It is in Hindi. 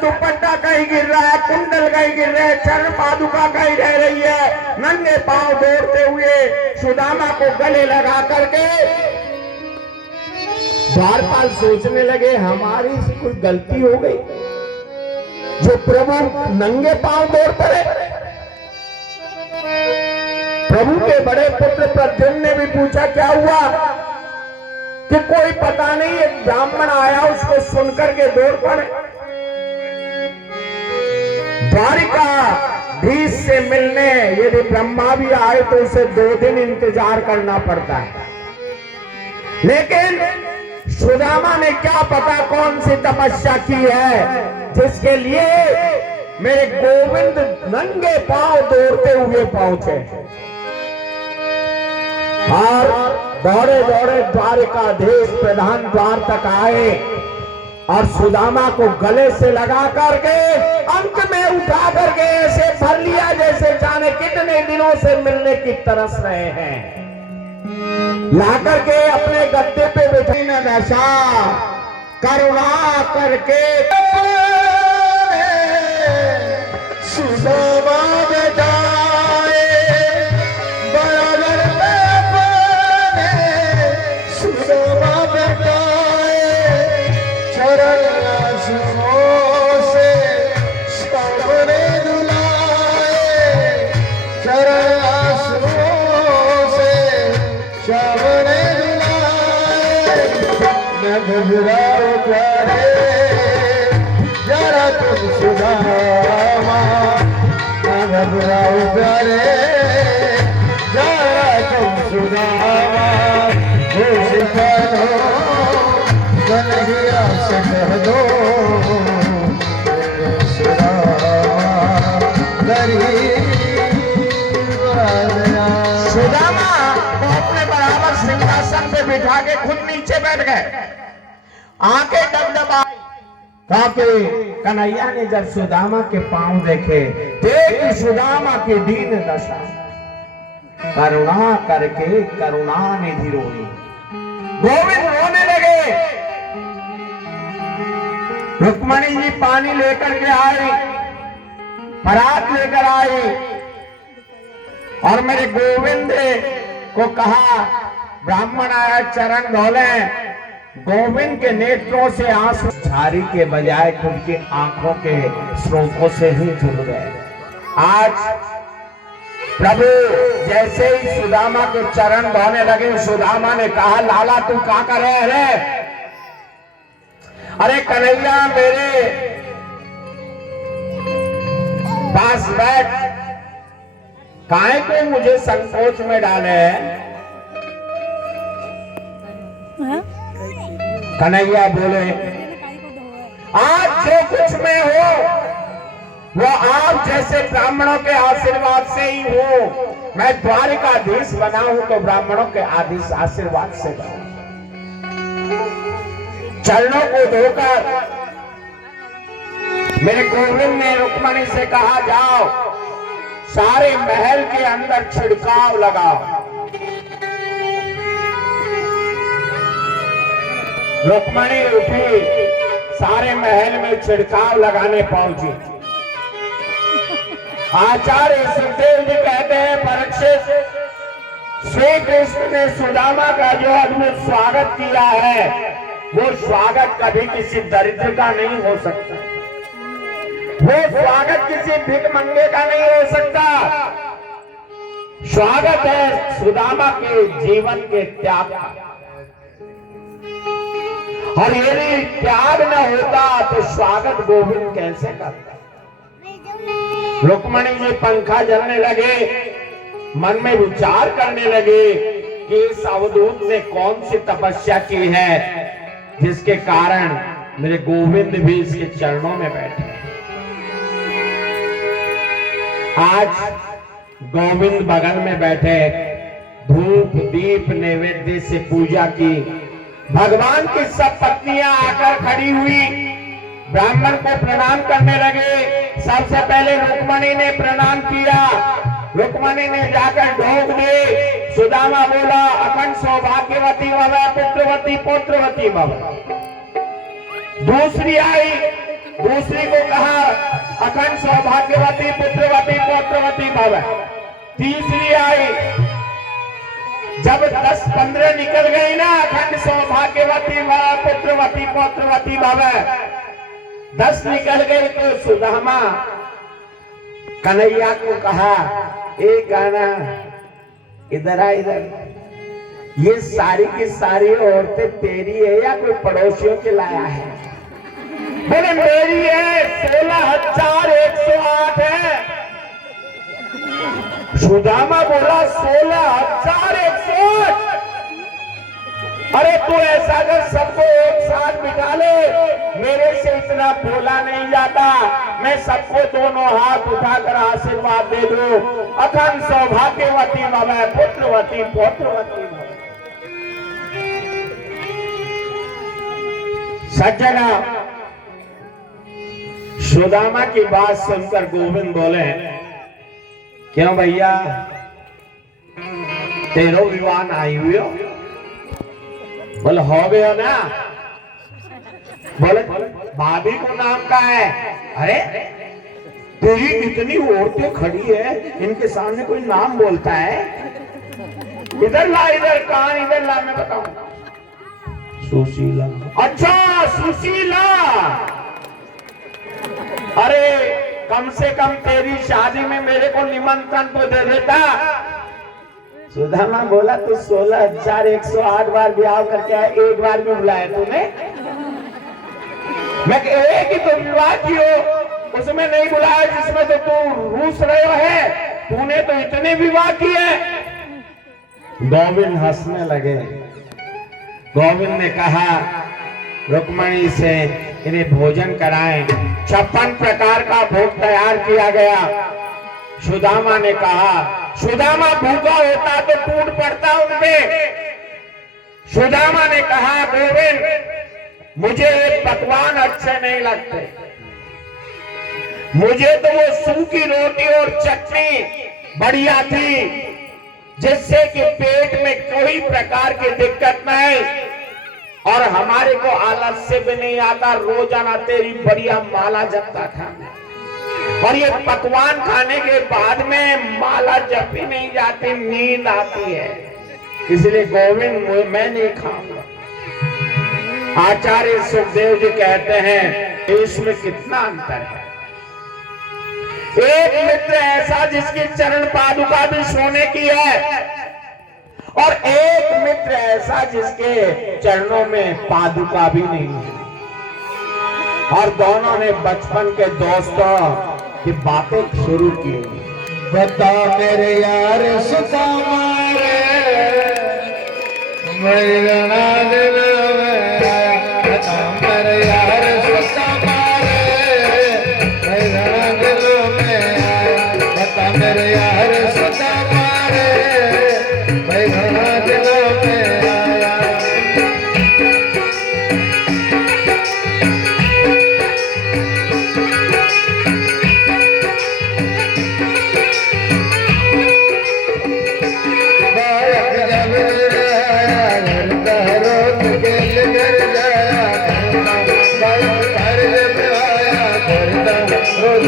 दुपट्टा कहीं गिर रहा है, कुंडल कहीं गिर रहे, चरण पादुका कहीं रह रही है। नंगे पांव दौड़ते हुए सुदामा को गले लगा करके द्वारपाल सोचने लगे हमारी से कोई गलती हो गई जो प्रभु नंगे पांव दौड़ पड़े। प्रभु के बड़े पुत्र प्रद्युम्न ने भी पूछा क्या हुआ, कि कोई पता नहीं एक ब्राह्मण आया उसको सुनकर के दौड़ पड़े। द्वारिकाधीश से मिलने यदि ब्रह्मा भी आए तो उसे 2 दिन इंतजार करना पड़ता है, लेकिन सुदामा ने क्या पता कौन सी तपस्या की है जिसके लिए मेरे गोविंद नंगे पांव दौड़ते हुए पहुंचे और दौड़े दौड़े द्वारिकाधीश प्रधान द्वार तक आए और सुदामा को गले से लगा करके अंक में उठा करके ऐसे भर लिया जैसे जाने कितने दिनों से मिलने की तरस रहे हैं। ला करके अपने गद्दे पे बैठे न दशा करुणा करके सुदामा बेटाए बराबर सुदामा बेटाए चरण आंसुओं से सामने दुलाए, चरण आंसुओं से सामने दुलाए। न घबराओ प्यारे जरा तुम सुदामा, न घबराओ प्यारे जरा तुम सुदामा। कन्हैया से कह दो सुदामा को अपने बराबर सिंहासन पे बिठा के खुद नीचे बैठ गए, आंखें डबडबाई, ताकि कन्हैया ने जब सुदामा के पांव देखे देखी सुदामा की दीन दशा, करुणा करके करुणा निधि रोई। गोविंद रोने लगे। रुक्मणी जी पानी लेकर के आई, परात लेकर आई और मेरे गोविंद को कहा ब्राह्मण आया चरण धोले। गोविंद के नेत्रों से आंसू झारी के बजाय खुद की आंखों के स्रोतों से ही झुल गए। आज प्रभु जैसे ही सुदामा के चरण धोने लगे, सुदामा ने कहा लाला तू क्या कर रहे हैं? अरे कन्हैया मेरे पास बैठ, काहे को मुझे संकोच में डाले हैं? कन्हैया बोले आज जो कुछ मैं हो वो आप जैसे ब्राह्मणों के आशीर्वाद से ही हो। मैं द्वारिकाधीश बना हूं तो ब्राह्मणों के आदेश आशीर्वाद से बना। चरणों को धोकर मेरे गोविंद ने रुक्मणी से कहा जाओ सारे महल के अंदर छिड़काव लगाओ। रुक्मणी उठी, सारे महल में छिड़काव लगाने पहुंची। आचार्य सुखदेव जी कहते हैं परीक्षित, श्री कृष्ण ने सुदामा का जो अद्भुत स्वागत किया है वो स्वागत कभी किसी दरिद्र का नहीं हो सकता, वो स्वागत किसी भिखमंगे का नहीं हो सकता। स्वागत है सुदामा के जीवन के त्याग का, और यदि त्याग न होता तो स्वागत गोविंद कैसे करता? रुक्मणी जी पंखा जलने लगे, मन में विचार करने लगे कि इस अवधूत ने कौन सी तपस्या की है जिसके कारण मेरे गोविंद भी इसके चरणों में बैठे। आज गोविंद बगल में बैठे, धूप दीप नैवेद्य से पूजा की। भगवान की सब पत्नियां आकर खड़ी हुई, ब्राह्मण को प्रणाम करने लगे। सबसे पहले रुक्मणी ने प्रणाम किया, रुक्मणी ने जाकर ढोक दी। सुदामा बोला अखंड सौभाग्यवती भव, पुत्रवती पौत्रवती भव। दूसरी आई दूसरी को कहा अखंड सौभाग्यवती पुत्रवती पौत्रवती भव। तीसरी आई, जब 10-15 निकल गई ना, अखंड सौभाग्यवती भव पुत्रवती पौत्रवती भव, 10 निकल गई तो सुदामा कन्हैया को कहा, एक गाना इधर आ, इधर, ये सारी की सारी औरतें तेरी है या कोई पड़ोसियों के लाया है? बोले मेरी है, 16,108 है। सुदामा बोला 16,108? अरे तू ऐसा कर, सबको एक साथ बिठा ले, मेरे से इतना बोला नहीं जाता, मैं सबको दोनों हाथ उठाकर आशीर्वाद दे दूं, अखंड सौभाग्यवती भव पुत्रवती पौत्रवती भव। सज्जना, सुदामा की बात सुनकर गोविंद बोले, क्यों भैया तेरो विवाह नहीं हुई हो? बोले हो गया ना। बोले भाभी को नाम का है? अरे तेरी इतनी औरतें खड़ी है, इनके सामने कोई नाम बोलता है? इधर ला, इधर कान इधर ला, मैं बताऊं। सुशीला। अच्छा सुशीला, अरे कम से कम तेरी शादी में मेरे को निमंत्रण तो दे देता। सुदामा बोला तू 16,108 बार ब्याह करके आया, एक बार भी बुलाया तूने? मैं एक ही तो विवाह की हो, उसमें नहीं बुलाया जिसमें तो तू रूस रहे है, तूने तो इतने विवाह किए। गोविंद हंसने लगे। गोविंद ने कहा रुक्मणी से इन्हें भोजन कराएं। 56 प्रकार का भोग तैयार किया गया। सुदामा ने कहा, सुदामा भूखा होता तो टूट पड़ता उनपे। सुदामा ने कहा गोविंद मुझे पकवान अच्छे नहीं लगते, मुझे तो वो सूखी रोटी और चटनी बढ़िया थी, जिससे कि पेट में कोई प्रकार की दिक्कत नहीं और हमारे को आलस्य भी नहीं आता। रोजाना तेरी बढ़िया माला जपता था और ये पकवान खाने के बाद में माला जपी नहीं जाती, नींद आती है, इसलिए गोविंद मैं नहीं खाऊंगा। आचार्य सुखदेव जी कहते हैं इसमें कितना अंतर है। एक मित्र ऐसा जिसकी चरण पादुका भी सोने की है और एक मित्र ऐसा जिसके चरणों में पादुका भी नहीं है, और दोनों ने बचपन के दोस्तों की बातें शुरू की। बता मेरे यार सुदामा रे, मेरा दिल में आया, बता मेरे यार सुदामा रे, मेरा दिल में आया, बता मेरे यार सुदामा रे, मेरा दिल में आया। रोज